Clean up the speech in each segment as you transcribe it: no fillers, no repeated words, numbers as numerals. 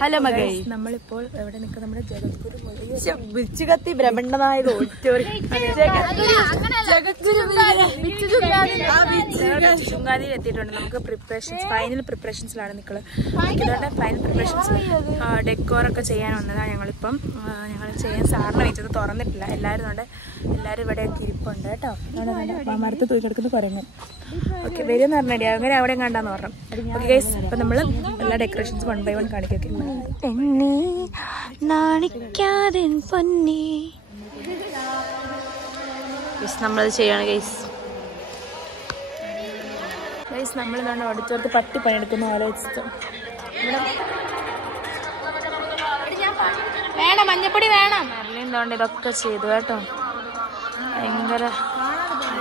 Hello മകൈ. നമ്മളിപ്പോൾ എവിടെ നിൽക്കുക? നമ്മുടെ ജഗദ്ഗുരു വിച്ചുകത്തി ബ്രഹ്മണ്ഡനായ ഓഡിറ്റോറിയം ചുങ്കാതിയിൽ എത്തിയിട്ടുണ്ട്. നമുക്ക് പ്രിപ്പറേഷൻസ്, ഫൈനൽ പ്രിപ്പറേഷൻസിലാണ് നിൽക്കുന്നത്. ഇതുകൊണ്ട് ഫൈനൽ പ്രിപ്പറേഷൻസ് ഡെക്കോറൊക്കെ ചെയ്യാൻ വന്നതാണ് ഞങ്ങളിപ്പം. ഞങ്ങൾ ചെയ്യാൻ സാറിന് വെച്ചത് തുറന്നിട്ടില്ല. എല്ലാവരും ഇവിടെയൊക്കെ ഇരിപ്പുണ്ട് കേട്ടോ. മരത്ത് തൂക്കി കിടക്കുന്ന കുരങ്ങൻ. ഓക്കെ, വരുമെന്ന് പറഞ്ഞിട അങ്ങനെ അവിടെ കണ്ടാന്ന് പറഞ്ഞു. ഓക്കെ ഗൈസ്, അപ്പം നമ്മൾ എല്ലാ ഡെക്കറേഷൻസ് 1 by 1 കാണിക്കൊക്കെ. നമ്മളത് ചെയ്യാണ് ഗൈസ്. ഗൈസ്, നമ്മളിതാണ് ഓഡിറ്റോറിയത്തിൽ പട്ടി പണിയെടുക്കുന്ന ആലോചിച്ചിട്ട് വേണം, മഞ്ഞപ്പൊടി വേണം. മെർലിൻ ഇതൊക്കെ ചെയ്തു കേട്ടോ. ഭയങ്കര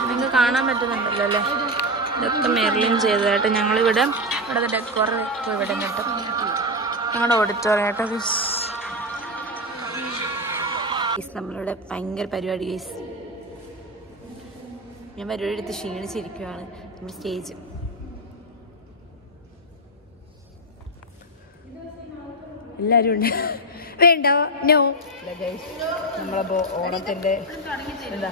നിങ്ങൾക്ക് കാണാൻ പറ്റുന്നുണ്ടല്ലോ അല്ലേ? ഇതൊക്കെ മെർലിൻ ചെയ്തു കേട്ടോ. ഞങ്ങളിവിടെ ഡെക്കോർ ഇവിടെ കേട്ടോ, ഞങ്ങളുടെ ഓഡിറ്റോറിയം കേട്ടോ. നമ്മളിവിടെ ഭയങ്കര പരിപാടി ഗൈസ്. ഞാൻ പരിപാടി എടുത്ത് ക്ഷീണിച്ചിരിക്കുകയാണ്. നമ്മുടെ സ്റ്റേജ് എല്ലാവരും ഉണ്ട്. വേണ്ട, നോ. നമ്മളപ്പോ ഓണത്തിന്റെ എന്താ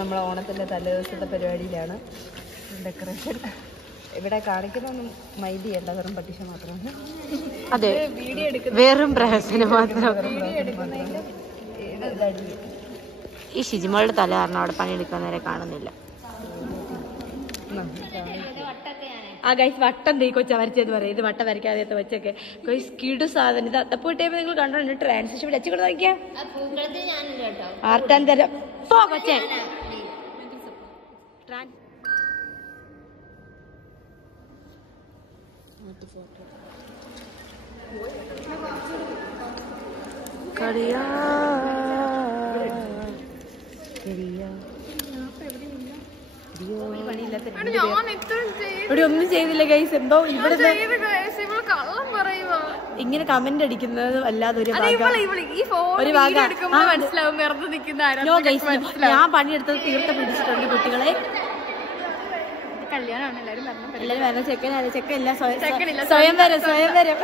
നമ്മളെ ഓണത്തിന്റെ തലേദിവസത്തെ പരിപാടിയിലാണ്. ഡെക്കറേഷൻ ഇവിടെ കാണിക്കുന്നൊന്നും മൈൻഡ് ചെയ്യണ്ട, വെറും പട്ടിഷ മാത്രമാണ്. അതെ, വീഡിയോ എടുക്കുന്ന വെറും പ്രഹസനം മാത്രം. ഈ ഷിജിമോളുടെ തല കാരണം അവിടെ പണിയെടുക്കാൻ നേരെ കാണുന്നില്ല. ആ ഗൈസ്, വട്ടം കൊച്ച വരച്ചെന്ന് പറയും. ഇത് വട്ടം വരയ്ക്കാതെ വെച്ചൊക്കെ ഗൈസ് കിടു സാധനം. ഇത് അത്തപ്പോയിട്ടേപ്പോ നിങ്ങൾ കണ്ടോ ട്രാൻസിഷൻ വെച്ചു കൂടെ നോക്കിയാ ആർട്ടാൻ തരം പോ കൊച്ചേ. ഇവിടെ ഒന്നും ചെയ്തില്ല ഗൈസ്. എന്തോ ഇവിടെ ഇങ്ങനെ കമന്റ് അടിക്കുന്നത് അല്ലാതെ ഒരു ഞാൻ പണിയെടുത്തത് തീർത്ത പിടിച്ചിട്ടുണ്ട് കുട്ടികളെ. എല്ലാരും വരണം. ചെക്കനല്ല, സ്വയംവരം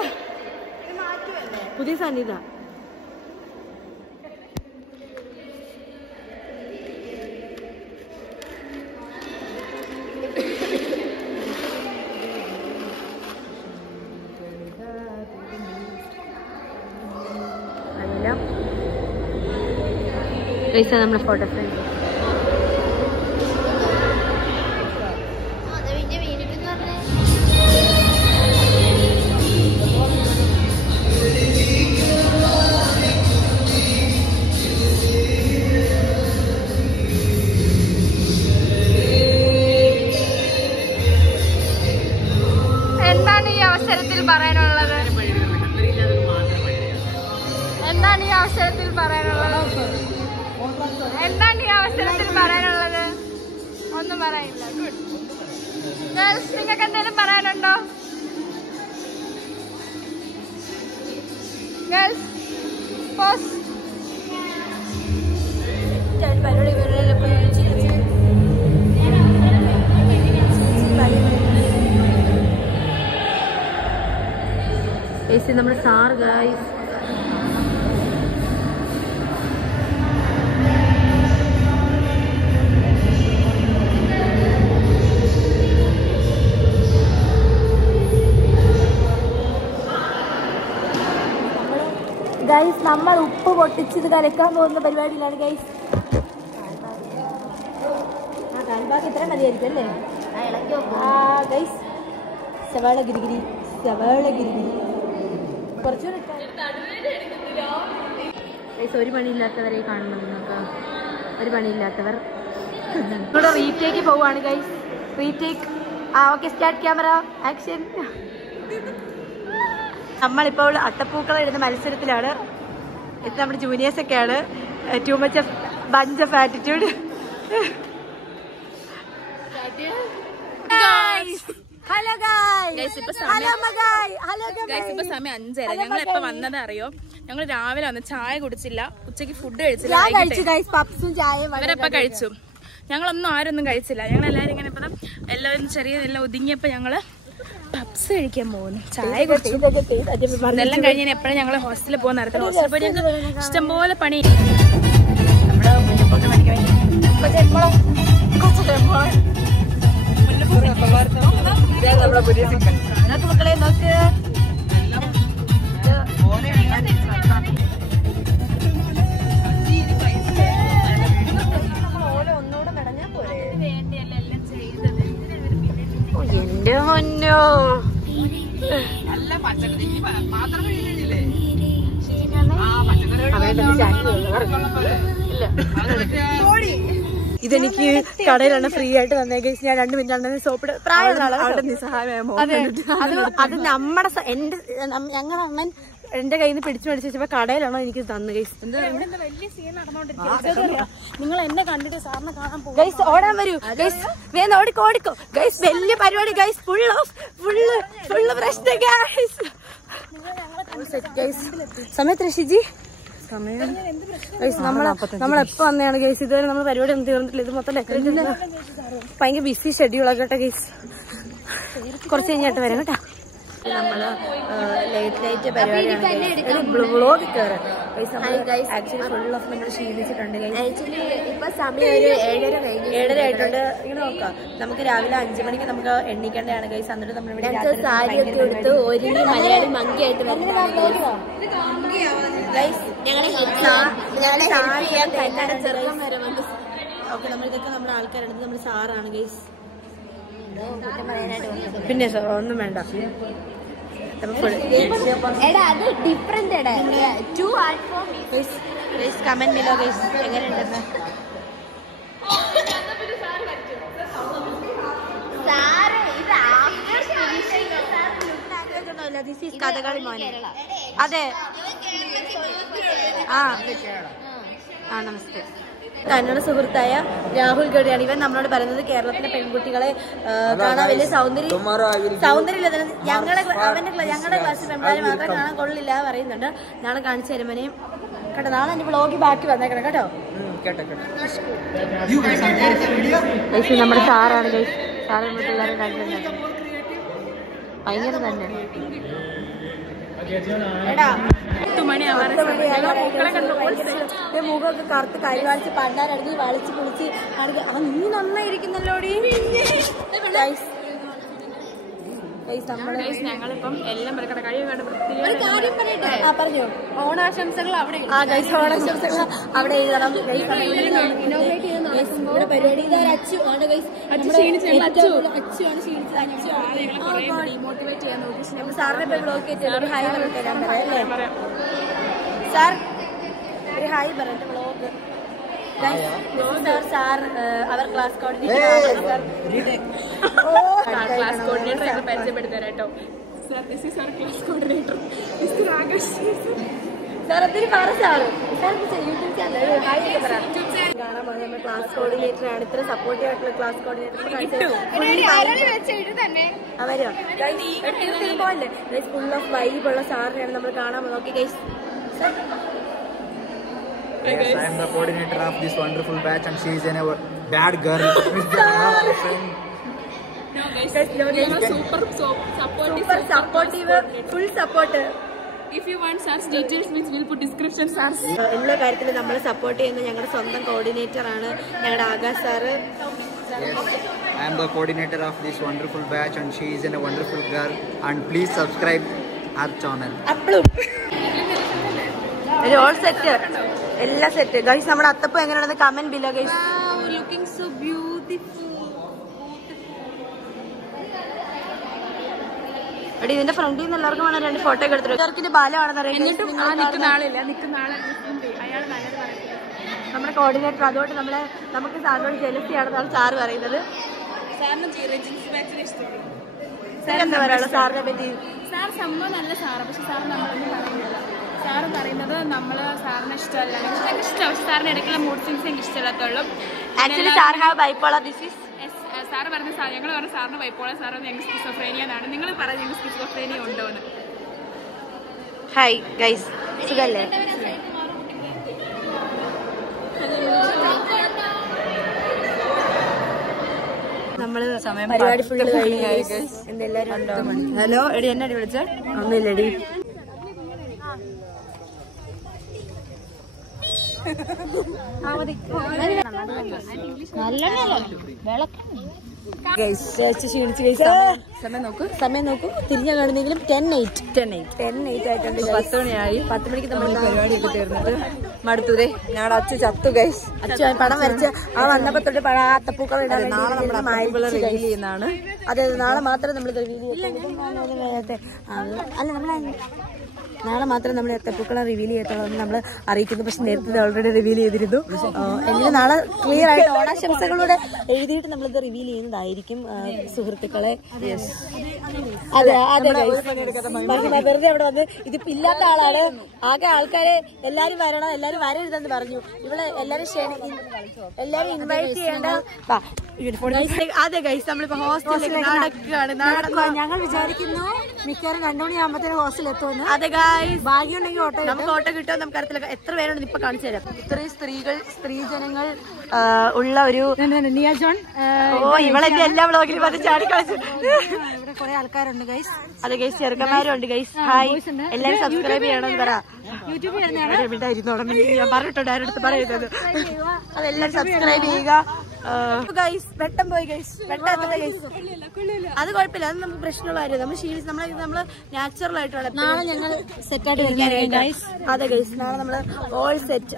പുതിയ സന്നിധ. നമ്മുടെ ഫോട്ടോ ഫ്രെയിം എന്താണ് ഈ അവസരത്തിൽ പറയാനുള്ളത്? ഒന്നും പറയാനില്ല. ഗേൾസ്, നിങ്ങൾക്ക് എന്തെങ്കിലും പറയാനുണ്ടോ? Girls pose. നമ്മുടെ സാർ ഗൈസ് ഗൈസ്, നമ്മൾ ഉപ്പ് പൊട്ടിച്ചത് കലക്കാൻ പോകുന്ന പരിപാടിയിലാണ് ഗൈസ്. കാൽഭാഗം ഇത്ര മതിയായിരിക്കും അല്ലേ? ഗൈസ്, സവാള ഗിരിഗിരി കുറച്ചുകൂടെ. ഗൈസ്, ഒരു പണിയില്ലാത്തവരെ കാണുന്നത് നിങ്ങൾക്ക്. ഒരു പണിയില്ലാത്തവർ ഇവിടെ റീടേക്ക് പോവാണ് guys. Retake. Okay, start camera action. നമ്മളിപ്പോൾ അട്ടപ്പൂക്കളം ഇടുന്ന മത്സരത്തിലാണ്. ഇത് നമ്മുടെ ജൂനിയേഴ്സ് ഒക്കെയാണ്. Too much of bunch of attitude. Hello guys, ഇപ്പൊ സമയം 5:30. ഞങ്ങൾ എപ്പോ വന്നത് അറിയോ? ഞങ്ങൾ രാവിലെ വന്ന് ചായ കുടിച്ചില്ല, ഉച്ചക്ക് ഫുഡ് കഴിച്ചില്ല. ഇവരെപ്പ കഴിച്ചു. ഞങ്ങളൊന്നും ആരൊന്നും കഴിച്ചില്ല. ഞങ്ങൾ എല്ലാവരും ഇങ്ങനെ ഇപ്പം എല്ലാവരും ചെറിയ എല്ലാം ഒതുങ്ങിയപ്പോൾ ഞങ്ങൾ പപ്സ് കഴിക്കാൻ പോകുന്നു. ചായ കുടിച്ചു. ഇതെല്ലാം കഴിഞ്ഞ് എപ്പോഴും ഞങ്ങൾ ഹോസ്റ്റലിൽ പോകുന്ന നേരത്തെ ഹോസ്റ്റലിൽ പോയി ഞങ്ങൾക്ക് ഇഷ്ടംപോലെ പണി. നമ്മുടെ മുല്ലപ്പൊക്കെ മേടിക്കാൻ മക്കളെ നോക്ക്. എന്റെ പൊന്നോ ഇതെനിക്ക് കടയിലാണ് ഫ്രീ ആയിട്ട് തന്നെ. ഞാൻ 2 മിനിറ്റ് സോപ്പിട് പ്രായമുള്ള നിസ്സഹായമോ. അത് നമ്മുടെ ഞങ്ങളുടെ അണ്ണൻ എന്റെ കയ്യിൽ നിന്ന് പിടിച്ചു മേടിച്ച് വെച്ചപ്പോ കടയിലാണോ എനിക്ക് തന്നു. ഗൈസ് നിങ്ങൾ എന്നെ കണ്ടിട്ട് സാറിനെ കാണാൻ പോകും. ഗൈസ് ഓടാൻ വരൂ. ഗൈസ് വേഗം ഓടിക്കോ. ഗൈസ് വലിയ പരിപാടി. ഗൈസ് ഫുള്ള് പ്രശ്നം. ഗൈസ് സമയത്ത് ഷിജി സമയം ഗൈസ് നമ്മളെപ്പോ വന്നതാണ് ഗൈസ്. ഇതുവരെ നമ്മൾ പരിപാടി ഒന്നും തീർന്നിട്ടില്ല. ഇത് മൊത്തം ഡെക്കറേറ്റ് ഭയങ്കര ബിസി ഷെഡ്യൂളൊക്കെ കേട്ടോ ഗൈസ്. കുറച്ച് കഴിഞ്ഞിട്ട് വരാം കേട്ടോ. നമ്മള് ലേറ്റ് നൈറ്റ് പരിപാടിയാണ്. ബ്ലോഗ് കയറാം. ആക്ച്വലി ഫുൾ ഓഫ് നമ്മൾ ക്ഷീണിച്ചിട്ടുണ്ട്. ആക്ച്വലി ഇപ്പൊ സമയം ഒരു 7:30 ആയിട്ടുണ്ട്. ഇങ്ങനെ നോക്കാം. നമുക്ക് രാവിലെ 5 മണിക്ക് നമുക്ക് എണ്ണിക്കേണ്ടതാണ് ഗൈസ്. എന്നിട്ട് നമ്മളിവിടെ സാരി ഒക്കെ എടുത്ത് ഒരുങ്ങി മലയാളി മങ്കിയായിട്ട് വരുന്നതാണ്. ഓക്കെ നമ്മളിതൊക്കെ നമ്മുടെ ആൾക്കാരാണ്. നമ്മുടെ സാറാണ് ഗൈസ്. പിന്നെ ഒന്നും വേണ്ട. കമന്റ് ബിലോ ഗൈസ് എങ്ങനെയുണ്ടെന്ന്. കഥകളി മോനെ. അതെ നമസ്തേ. കന്നഡ സുഹൃത്തായ രാഹുൽ ഗഡിയാണ്. ഇവൻ നമ്മളോട് പറയുന്നത് കേരളത്തിലെ പെൺകുട്ടികളെ കാണാൻ വലിയ സൗന്ദര്യമില്ല. ഞങ്ങളുടെ ക്ലാസ്സിൽ പെൺപിള്ളേരെ മാത്രം കാണാൻ കൊള്ളില്ല പറയുന്നുണ്ട്. നാളെ കാണിച്ചു തരുമ്പനെയും കേട്ടോ. നാളെ എന്റെ വ്ളോഗിൽ ബാക്കി വന്നേക്കണം കേട്ടോ. നമ്മുടെ സാറാണ് ഗൈസ്. സാറ് നമ്മുടെ പിള്ളേരെ കണ്ടിട്ടുണ്ട്. ഭയങ്കര തന്നെ മുഖമൊക്കെ കറുത്ത് കൈ വാളിച്ച് പണ്ടാരടുത്ത് വളിച്ച് കുളിച്ച് അവൻ നീ നന്നായിരിക്കുന്നല്ലോടി. ഞങ്ങളിപ്പം എല്ലാം പറഞ്ഞു ഓണാശംസകൾ അവിടെ ഓണാശംസകൾ അവിടെ എഴുതണം. ഇവിടെ പരിപാടി അച്ചുവാണ് ക്ഷീണിച്ചത്. മോട്ടിവേറ്റ് ചെയ്യാൻ നോക്കി. സാറിനെ ബ്ലോക്ക് ചെയ്ത് ഹായ് പറയാൻ പറയാം അല്ലേ സാർ? ഒരു ഹായ് പറയട്ടെ വ്ളോഗ്. സാർ അവർ ക്ലാസ് കോർഡിനേറ്റർ പരിചയപ്പെടുത്താനായിട്ടോ. സാർ ഒത്തിരി പറ സാറ് യൂട്യൂബ് ചാനൽ ഹായ് ഒക്കെ പറയാം. കാണാൻ പോകുന്നത് ക്ലാസ് കോർഡിനേറ്റർ ആണ്. ഇത്ര സപ്പോർട്ടീവ് ആയിട്ടുള്ള ക്ലാസ് കോർഡിനേറ്റർ അവരോ പോലെ ഫുൾ ഓഫ് വൈബുള്ള സാറിനെയാണ് നമ്മൾ കാണാൻ പോകുന്നത്. Okay guys. Yes, I am the coordinator of this wonderful batch and she is a bad girl. Super supportive, full support. If you want such details, means we'll put description. എല്ലാ കാര്യത്തിലും നമ്മളെ support ചെയ്യുന്ന ഞങ്ങളുടെ സ്വന്തം coordinator ആണ് ഞങ്ങളുടെ Akash sir. I am the coordinator of this wonderful batch and she is a wonderful girl and please subscribe our channel. All set എല്ലാം set guys. നമ്മുടെ അത്തപ്പം എങ്ങനെയാണെന്ന് comment below guys. Looking so beautiful. എടി ഇതിന്റെ ഫ്രണ്ടിൽ നിന്ന് എല്ലാവർക്കും വേണം 2 ഫോട്ടോ ഒക്കെ എടുത്തിട്ട്. ഇവർക്കിന്റെ ബാലമാണെന്ന് അറിയാം. നമ്മുടെ കോർഡിനേറ്റർ. അതുകൊണ്ട് നമുക്ക് സാറിനോട് ജെലസിയാണെന്നാണ് സാറ് പറയുന്നത്. എന്താ പറയാ സാറിനെ പറ്റി? സാർ സംഭവം നല്ല സാറ്. പക്ഷെ സാർ നമ്മളൊന്നും പറയുന്നില്ല. സാറ് പറയുന്നത് നമ്മൾ സാറിന് ഇഷ്ടമല്ല. ഞങ്ങൾക്ക് ഇഷ്ടമാണ്. പക്ഷെ സാറിന് ഇടയ്ക്കുള്ള മൂഡ് സ്വിങ്സ് എനിക്ക് ഇഷ്ടമല്ലാത്തുള്ളൂ. Actually sir have bipolar disease. Sir പറഞ്ഞ ഞങ്ങൾ പറഞ്ഞ സാറിന് ബൈപ്പോളർ, സാറ് ഞങ്ങൾക്ക് സ്കിസോഫ്രേനിയ എന്നാണ്. നിങ്ങൾ പറഞ്ഞ ഞങ്ങൾക്ക് സ്കിസോഫ്രേനിയ ഉണ്ടോ എന്ന്. ഹായ് ഗൈസ്, സുഖല്ലേ? നമ്മള് പരിപാടി ഫുള്ള് കഴിഞ്ഞു. എന്തെല്ലാരും ഹലോ എടി എന്നാടി വിളിച്ച ഒന്നുമില്ലടി. സമയം നോക്കൂ. തിരിഞ്ഞ കാണുന്നെങ്കിലും 10:08 ആയിട്ടുണ്ട്. 10 മണിയായി. 10 മണിക്ക് നമ്മൾ പരിപാടിയൊക്കെ തീർന്നത് മടുത്തൂരേ. ഞങ്ങളുടെ അച്ഛൻ ചത്തു ഗൈസ്. അച്ഛൻ പടം വരച്ച് ആ വന്നപ്പോ തൊട്ട് അത്തപ്പൂക്കൾ ഇടാൻ നാളെ നമ്മുടെ റിവീൽ ചെയ്യുന്നതാണ്. അതെ, നാളെ മാത്രം നമ്മൾ റിവീൽ ചെയ്യത്തെ. അല്ല, നാളെ മാത്രം നമ്മൾ എത്തപ്പൂക്കളെ റിവീൽ ചെയ്യത്തുള്ളൂ നമ്മൾ അറിയിക്കുന്നു. പക്ഷെ നേരത്തെ ഓൾറെഡി റിവീൽ ചെയ്തിരുന്നു. എങ്കിലും നാളെ ക്ലിയർ ആയിട്ട് ഓണാശംസകളോടെ എഴുതിയിട്ട് നമ്മളിത് റിവീൽ ചെയ്യുന്നതായിരിക്കും സുഹൃത്തുക്കളെ. അതെ അതെ, വെറുതെ അവിടെ വന്ന് ഇതിപ്പോ ഇല്ലാത്ത ആളാണ്. ആകെ ആൾക്കാരെ എല്ലാരും വരണം, എല്ലാരും വരരുതെന്ന് പറഞ്ഞു. ഇവിടെ എല്ലാരും ഇൻവൈറ്റ് ചെയ്യേണ്ട. അതെ ഗൈസ്, നമ്മളിപ്പോ ഹോസ്റ്റലിലേക്ക് നടക്കുകയാണ്. ഞങ്ങൾ വിചാരിക്കുന്നു മിക്കവാറും 2 മണിയാകുമ്പോഴത്തേനും ഹോസ്റ്റലിൽ എത്തുമെന്ന്. അതെ ഗൈസ്, ഭാഗ്യമുണ്ടെങ്കിൽ ഓട്ടോ നമുക്ക് ഓട്ടോ കിട്ടുമോ നമുക്ക് അറിയത്തില്ല. എത്ര പേരുണ്ടെന്ന് ഇപ്പൊ കാണിച്ചു തരാം. ഇത്രയും സ്ത്രീജനങ്ങൾ ഉള്ള ഒരു നിയാജോൺ. ഇവളെന്റെ എല്ലാ വ്ളോഗിലും വന്ന് ചാടി കളിച്ചു. ഇവിടെ കുറെ ആൾക്കാരുണ്ട് ഗൈസ്. അതെ ഗൈസ്, ചെറുക്കന്മാരും ഉണ്ട് ഗൈസ്. ഹായ്, എല്ലാരും സബ്സ്ക്രൈബ് ചെയ്യണമെന്ന് പറ. യൂട്യൂബിൽ ഞാൻ പറഞ്ഞിട്ടുണ്ട് ആരുടെ പറയുന്നത്. അതെല്ലാരും സബ്സ്ക്രൈബ് ചെയ്യുക ഗൈസ്. വെട്ടം പോയി ഗൈസ്, വെട്ടാത്ത ഗൈസ്. അത് കുഴപ്പമില്ല, അത് നമുക്ക് പ്രശ്നമുള്ള കാര്യം. നമ്മള് നാച്ചുറൽ ആയിട്ടുള്ള നാളെ ഞങ്ങൾ സെറ്റായിട്ട് വരുന്നതായിരിക്കും. അതെ ഗൈസ്, നാളെ നമ്മള് ഓൾ സെറ്റ്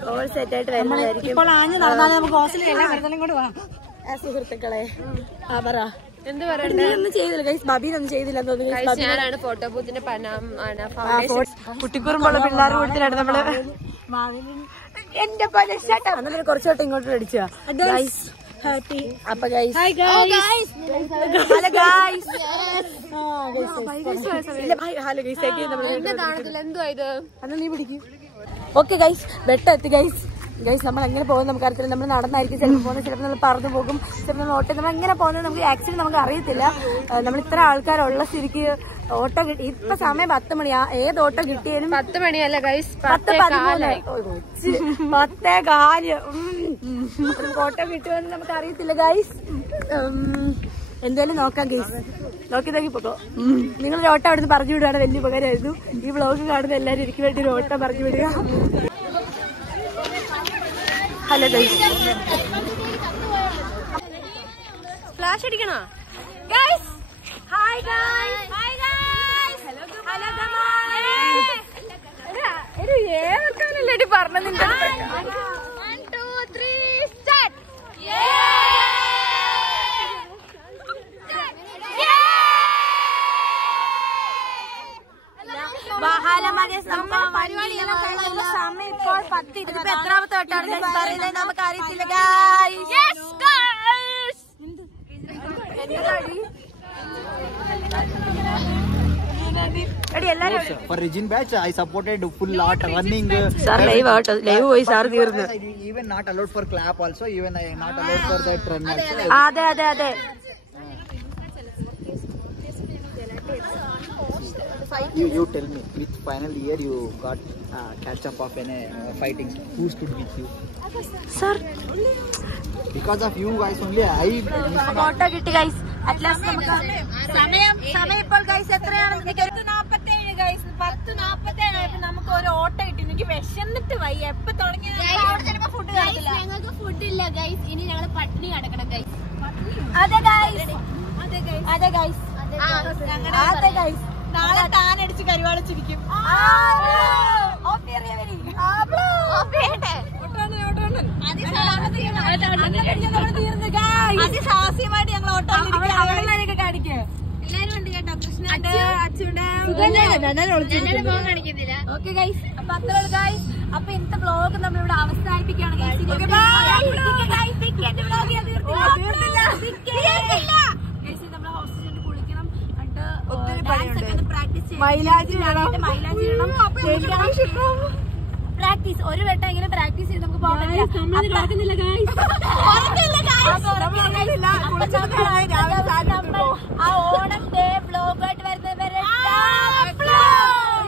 ആയിട്ട് വരുന്നതായിരിക്കും. ഇപ്പോൾ ആഞ്ഞ് നടന്നാലും നമുക്ക് ഹോസ്റ്റലിൽ എല്ലാം വരുന്നതും കൂടെ വാ സുഹൃത്തുക്കളെ. പറ എന്ത് പറയണ്ടേ. ഒന്നും ചെയ്തില്ല ഗൈസ്, ബബീനൊന്നും ചെയ്തില്ല തോന്നുന്നു. ഫോട്ടോ ബൂത്തിന്റെ കുട്ടിക്കുറുമ്പുള്ള പിള്ളേർ കൊടുത്തിട്ടാണ് നമ്മള് എന്റെ പല കുറച്ചോട്ട് ഇങ്ങോട്ട് അടിച്ചാ ഗൈസ്. ഹാപ്പി. അപ്പൊ guys, hello guys, hello guys. അന്ന് നീ പിടിക്കും. ഓക്കെ ഗൈസ്, വെട്ടം എത്തി ഗൈസ്. നമ്മൾ എങ്ങനെ പോകുന്നത് നമുക്ക് അറിയത്തില്ല. നമ്മൾ നടന്നായിരിക്കും ചിലപ്പോൾ പോകുന്നത്, ചിലപ്പോൾ നമ്മൾ പറന്നു പോകും, ചിലപ്പോൾ നമ്മൾ ഓട്ടോ. നമ്മൾ എങ്ങനെ പോകുന്നത് നമുക്ക് ആക്ച്വലി നമുക്ക് അറിയത്തില്ല. നമ്മൾ ഇത്ര ആൾക്കാരുള്ള സ്ഥിതിക്ക് ഓട്ടോ കിട്ടി. ഇപ്പൊ സമയം 10 മണിയാ. ഏത് ഓട്ടോ കിട്ടിയാലും 10 മണിയല്ല ഗൈസ്, 10:13. ഓട്ടോ കിട്ടുമെന്ന് നമുക്ക് അറിയത്തില്ല ഗൈസ്. എന്തായാലും നോക്കാം ഗൈസ്. നോക്കി പോകോ. നിങ്ങളൊരു ഓട്ടോ അവിടെ നിന്ന് പറഞ്ഞു വിടുകയാണ് വലിയ ഉപകാരമായിരുന്നു. ഈ വ്ളോഗ് കാണുന്ന എല്ലാവരും എനിക്ക് വേണ്ടി ഒരു ഓട്ടോ പറഞ്ഞു വിടുക. ഹലോ ഗൈസ്, ഫ്ലാഷ് അടിക്കണോ ഗൈസ്? ഹായ് ഗൈസ്, ഹലോ ഒരു ഏതൊക്കെയാണല്ലേ പറഞ്ഞത് നിന്റെ? 1 2 3 സ്റ്റാർട്ട്. സമയം ഇപ്പോൾ 10. ഇതിപ്പോ എത്രാമത്തെ വട്ടാണ് പറയുന്നത് നമുക്ക് അറിയത്തില്ല guys. For Regin batch, I supported full lot running. Sir, live voice sir തീർന്നു. Even not allowed for clap also. Even I not allowed for that run also. അതെ. You tell me, which final year you got catch up of any fighting? Who stood with you? Sir, because of you guys only I auto കിട്ടി guys. At last നമുക്ക് സമയം ഇപ്പോൾ guys എത്രയാണ്? 10:47 guys. 10:47 നമുക്ക് ഒരു auto കിട്ടി. എനിക്ക് വിശന്നിട്ട് വയ്യ. എപ്പോ തുടങ്ങി ഫുഡ് കഴിക്കില്ല. ഞങ്ങൾക്ക് ഫുഡ് ഇല്ല ഗൈസ്. ഇനി ഞങ്ങൾ പട്ടിണി കിടക്കണം ഗൈസ്. അതെ ഗൈസ്, നാളെ താനടിച്ച് കരുവാളിച്ചിരിക്കും. അതിസാഹസ്യമായിട്ട് ഞങ്ങൾ ഓട്ടോയിലൊക്കെ കാണിക്കും. എല്ലാരും ഉണ്ട് കേട്ടോ. കൃഷ്ണന്റെ കാണിക്കുന്നില്ല. ഓക്കെ ഗൈസ്, അപ്പൊ അത്രേ ഗൈസ്. അപ്പൊ ഇന്നത്തെ വ്ളോഗ് നമ്മളിവിടെ അവസാനിപ്പിക്കുകയാണ് ഗൈസ്. നമ്മളെ ഹോസ്റ്റലിൽ കുളിക്കണം, പ്രാക്ടീസ് ഒരു വട്ടമെങ്കിലും പ്രാക്ടീസ് ചെയ്ത് നമുക്ക് പോകാൻ ആ ഓണം ഡേ വ്ളോഗായിട്ട്